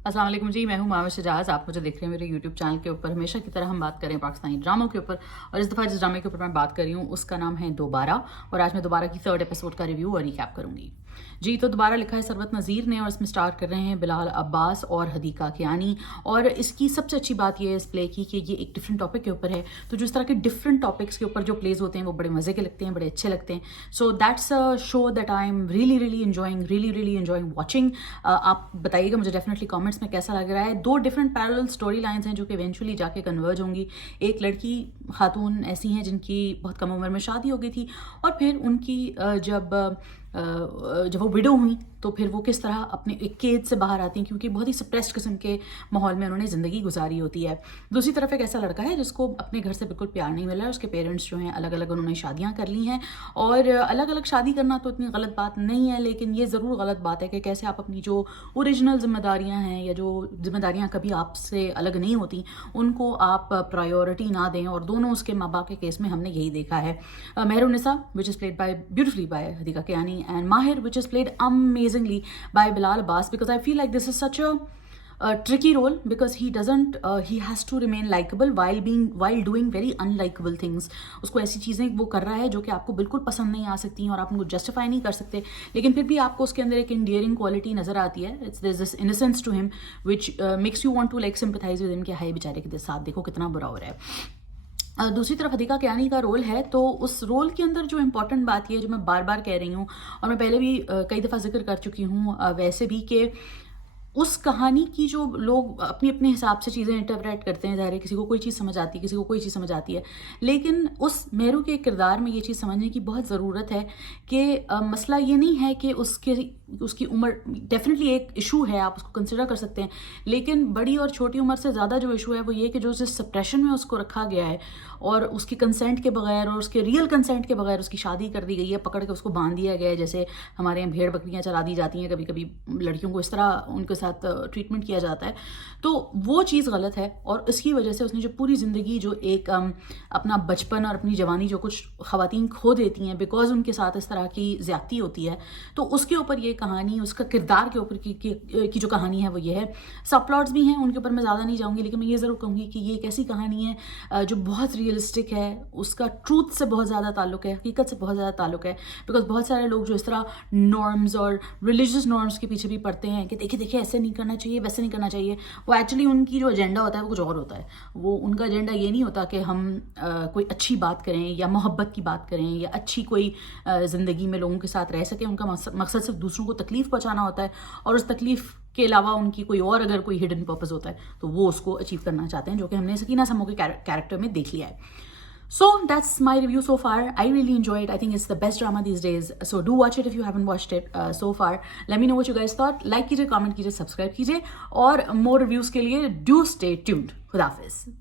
अस्सलाम वालेकुम जी, मैं हूँ माविश शजाज। आप मुझे देख रहे हैं मेरे यूट्यूब चैनल के ऊपर। हमेशा की तरह हम बात करें पाकिस्तानी ड्रामों के ऊपर, और इस दफ़ा जिस ड्रामे के ऊपर मैं बात कर रही हूँ उसका नाम है दोबारा, और आज मैं दोबारा की 3rd एपिसोड का रिव्यू और रिकैप करूँगी। जी, तो दोबारा लिखा है सरवत नज़ीर ने, और इसमें स्टार कर रहे हैं बिलाल अब्बास और हदीका कियानी। और इसकी सबसे अच्छी बात यह है इस प्ले की कि ये एक डिफरेंट टॉपिक के ऊपर है। तो जो इस तरह के डिफरेंट टॉपिक्स के ऊपर जो प्लेज होते हैं वो बड़े मज़े के लगते हैं, बड़े अच्छे लगते हैं। So that's a show that I am really enjoying watching. आप बताइएगा मुझे डेफिनेटली कमेंट्स में कैसा लग रहा है। 2 डिफरेंट पैरेलल स्टोरी लाइन्स हैं जो कि इवेंचुअली जाके कन्वर्ज होंगी। एक लड़की खातून ऐसी हैं जिनकी बहुत कम उम्र में शादी हो गई थी, और फिर उनकी जब वो विडो हुई तो फिर वो किस तरह अपने एक कैद से बाहर आती हैं, क्योंकि बहुत ही सप्रेस्ड किस्म के माहौल में उन्होंने ज़िंदगी गुजारी होती है। दूसरी तरफ एक ऐसा लड़का है जिसको अपने घर से बिल्कुल प्यार नहीं मिला है। उसके पेरेंट्स जो हैं अलग अलग उन्होंने शादियां कर ली हैं, और अलग अलग शादी करना तो इतनी गलत बात नहीं है, लेकिन ये ज़रूर गलत बात है कि कैसे आप अपनी जो ओरिजिनल जिम्मेदारियाँ हैं या जो जिम्मेदारियाँ कभी आपसे अलग नहीं होती उनको आप प्रायोरिटी ना दें। और दोनों उसके माँ बाप के केस में हमने यही देखा है। Mehrunnisa which is played by beautifully by Hadiqa Kiani, and Mahir, which is played amazingly by Bilal Abbas, because I feel like this is such a tricky role, because he has to remain likable while doing very unlikable things. उसको ऐसी चीज़ें वो कर रहा है जो कि आपको बिल्कुल पसंद नहीं आ सकती हैं और आप उनको जस्टिफाई नहीं कर सकते, लेकिन फिर भी आपको उसके अंदर एक endearing quality नज़र आती है. There's this innocence to him which makes you want to like sympathize with him कि हाय बेचारे के साथ देखो कितना बुरा हो रहा है. दूसरी तरफ हदीका कियानी का रोल है, तो उस रोल के अंदर जो इम्पोर्टेंट बात ये है जो मैं बार बार कह रही हूँ और मैं पहले भी कई दफ़ा जिक्र कर चुकी हूँ वैसे भी, कि उस कहानी की जो लोग अपने अपने हिसाब से चीज़ें इंटरप्रेट करते हैं, ज़ाहिर है किसी को कोई चीज़ समझ आती है, किसी को कोई चीज़ समझ आती है, लेकिन उस मेहरू के किरदार में ये चीज़ समझने की बहुत ज़रूरत है कि मसला ये नहीं है कि उसकी उम्र डेफिनेटली एक इशू है, आप उसको कंसिडर कर सकते हैं, लेकिन बड़ी और छोटी उम्र से ज़्यादा जो इशू है वो ये कि जो जिस सप्रेशन में उसको रखा गया है और उसकी कंसेंट के बगैर और उसके रियल कंसेंट के बगैर उसकी शादी कर दी गई है, पकड़ के उसको बांध दिया गया है, जैसे हमारे यहाँ भेड़ बकरियाँ चला दी जाती हैं, कभी कभी लड़कियों को इस तरह उनके साथ ट्रीटमेंट किया जाता है, तो वो चीज़ गलत है। और इसकी वजह से उसने जो पूरी ज़िंदगी जो एक अपना बचपन और अपनी जवानी जो कुछ ख़वातीन खो देती हैं बिकॉज उनके साथ इस तरह की ज़्यादती होती है, तो उसके ऊपर ये कहानी, उसका किरदार के ऊपर की जो कहानी है वो ये है। सब प्लॉट्स भी हैं, उनके ऊपर मैं ज़्यादा नहीं जाऊँगी, लेकिन मैं ये ज़रूर कहूँगी कि ये एक ऐसी कहानी है जो बहुत रियलिस्टिक है, उसका ट्रूथ से बहुत ज़्यादा ताल्लुक़ है, हकीकत से बहुत ज़्यादा ताल्लुक़ है, बिकॉज बहुत सारे लोग जो इस तरह नॉर्म्स और रिलीजियस नॉर्म्स के पीछे भी पड़ते हैं कि देखिए ऐसे नहीं करना चाहिए, वैसे नहीं करना चाहिए, वो एक्चुअली उनकी जो एजेंडा होता है वो कुछ और होता है। वो उनका एजेंडा ये नहीं होता कि हम कोई अच्छी बात करें या मोहब्बत की बात करें या अच्छी कोई ज़िंदगी में लोगों के साथ रह सकें। उनका मकसद सिर्फ दूसरों को तकलीफ़ पहुंचाना होता है, और उस तकलीफ़ के अलावा उनकी कोई और अगर कोई हिडन पर्पस होता है तो वो उसको अचीव करना चाहते हैं, जो कि हमने सकीना समो के कैरेक्टर में देख लिया है। So that's my review so far. I really enjoy it. I think it's the best drama these days. So do watch it if you haven't watched it so far. Let me know what you guys thought. Like कीजिए, comment कीजिए, subscribe कीजिए, और more reviews के लिए do stay tuned. खुदा हाफिज़.